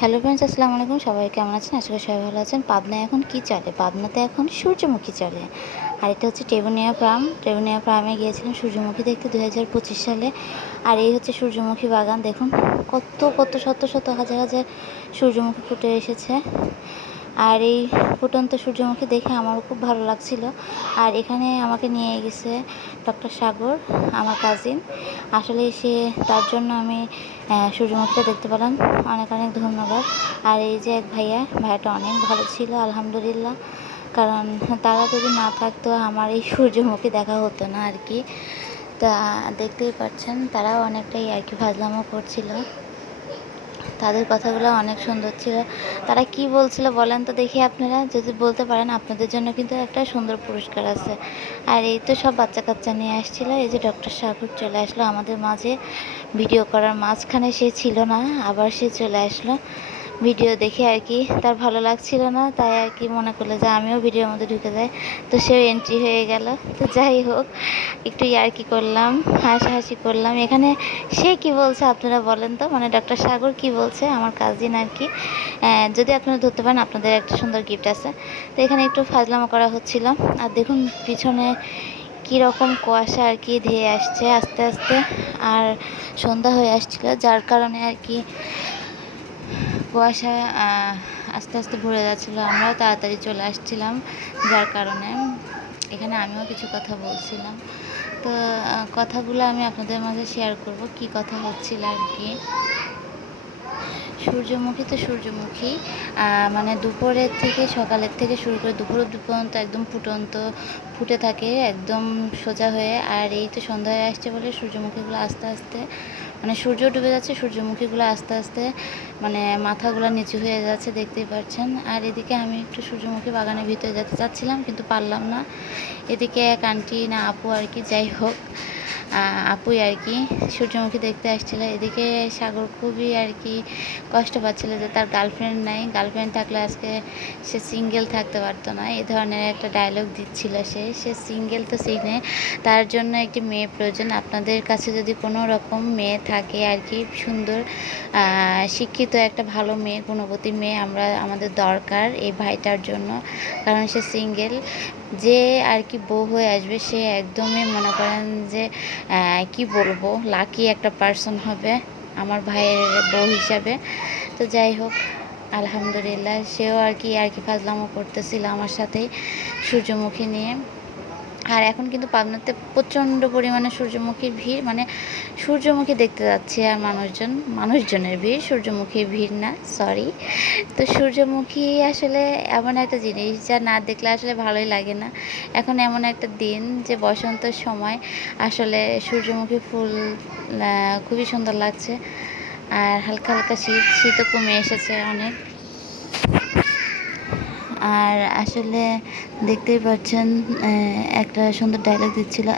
Hello friends, আসসালামু আলাইকুম। সবাই কেমন আছেন? আশা করি সবাই ভালো আছেন। পাবনায় এখন কি চলে? পাবনাতে এখন সূর্যমুখী চলে। আর এটা হচ্ছে টেবুনিয়া ফার্ম। টেবুনিয়া ফার্মে গিয়েছিলাম সূর্যমুখী দেখতে দু হাজার পঁচিশ সালে। আর এই হচ্ছে সূর্যমুখী বাগান। দেখুন কত কত শত শত, হাজার হাজার সূর্যমুখী ফুটে এসেছে। আর এই ফুটন্ত সূর্যমুখী দেখে আমারও খুব ভালো লাগছিল। আর এখানে আমাকে নিয়ে গেছে ডক্টর সাগর, আমার কাজিন আসলে সে, তার জন্য আমি সূর্যমুখীটা দেখতে পেলাম। অনেক অনেক ধন্যবাদ। আর এই যে এক ভাইয়া, ভাইয়াটা অনেক ভালো ছিল, আলহামদুলিল্লাহ। কারণ তারা যদি না থাকতো, আমার এই সূর্যমুখী দেখা হতো না আর কি। তা দেখতেই পাচ্ছেন, তারাও অনেকটাই আর কি ফাজলামো করছিল। তাদের কথাগুলো অনেক সুন্দর ছিল। তারা কি বলছিল বলেন তো দেখি আপনারা। যদি বলতে পারেন, আপনাদের জন্য কিন্তু একটা সুন্দর পুরস্কার আছে। আর এই তো সব বাচ্চা কাচ্চা নিয়ে আসছিল। এই যে ডক্টর সাগর চলে আসলো। আমাদের মাঝে ভিডিও করার মাঝখানে সে ছিল না, আবার সে চলে আসলো। ভিডিও দেখে আর কি। তার ভালো লাগছিল না, তাই আর কি মনে করল যে আমিও ভিডিওর মধ্যে ঢুকে যাই। তো সেও এন্ট্রি হয়ে গেল। তো যাই হোক, একটু ইয়ার্কি করলাম, হাসাহাসি করলাম। এখানে সে কি বলছে আপনারা বলেন তো? মানে ডক্টর সাগর কি বলছে? আমার কাজিন আর কি। যদি আপনারা ধরতে পারেন, আপনাদের একটা সুন্দর গিফট আছে। তো এখানে একটু ফাজলামো করা হচ্ছিল। আর দেখুন, পিছনে কী রকম কুয়াশা আর কি ধেয়ে আসছে আস্তে আস্তে। আর সন্ধ্যা হয়ে আসছিল, যার কারণে আর কি কুয়াশা আস্তে আস্তে ভরে যাচ্ছিল। আমরাও তাড়াতাড়ি চলে আসছিলাম, যার কারণে এখানে আমিও কিছু কথা বলছিলাম। তো কথাগুলো আমি আপনাদের মাঝে শেয়ার করব, কি কথা হচ্ছিল আর কি। সূর্যমুখী তো সূর্যমুখী মানে দুপুরের থেকে সকালের থেকে শুরু করে দুপুর পর্যন্ত একদম ফুটন্ত, ফুটে থাকে, একদম সোজা হয়ে। আর এই তো সন্ধ্যা হয়ে আসছে বলে সূর্যমুখীগুলো আস্তে আস্তে মানে সূর্য ডুবে যাচ্ছে, সূর্যমুখীগুলো আস্তে আস্তে মানে মাথাগুলো নিচু হয়ে যাচ্ছে, দেখতেই পাচ্ছেন আর এদিকে আমি একটু সূর্যমুখী বাগানের ভিতরে যেতে চাচ্ছিলাম, কিন্তু পারলাম না। এদিকে এক আন্টি না আপু আর কি, যাই হোক। আপুই আর কি সূর্যমুখী দেখতে আসছিল। এদিকে সাগর খুবই আর কি কষ্ট পাচ্ছিল যে তার গার্লফ্রেন্ড নাই। গার্লফ্রেন্ড থাকলে আজকে সে সিঙ্গেল থাকতে পারতো না। এই ধরনের একটা ডায়লগ দিচ্ছিল সে। সে সিঙ্গেল তো সিনে তার জন্য একটি মেয়ে প্রয়োজন। আপনাদের কাছে যদি কোনো রকম মেয়ে থাকে আর কি সুন্দর শিক্ষিত একটা ভালো মেয়ে, গুণবতী মেয়ে আমরা, আমাদের দরকার এই ভাইটার জন্য। কারণ সে সিঙ্গেল যে আর কি বউ হয়ে আসবে, সে একদমই মনে করেন যে কি বলব লাকি একটা পার্সন হবে আমার ভাইয়ের বউ হিসাবে। তো যাই হোক, আলহামদুলিল্লাহ, সেও আর কি আর কি ফাজলামো করতেছিল আমার সাথেই সূর্যমুখী নিয়ে। আর এখন কিন্তু পাবনাতে প্রচণ্ড পরিমাণে সূর্যমুখীর ভিড় মানে সূর্যমুখী দেখতে যাচ্ছে আর মানুষজন, মানুষজনের ভিড়, সূর্যমুখীর ভিড় না সরি তো সূর্যমুখী আসলে এমন একটা জিনিস যা না দেখলে আসলে ভালোই লাগে না। এখন এমন একটা দিন যে বসন্তের সময়, আসলে সূর্যমুখী ফুল খুবই সুন্দর লাগছে। আর হালকা হালকা শীত, শীতও কমে এসেছে অনেক। আর আসলে দেখতেই পাচ্ছেন একটা সুন্দর ডায়লগ দিচ্ছিল।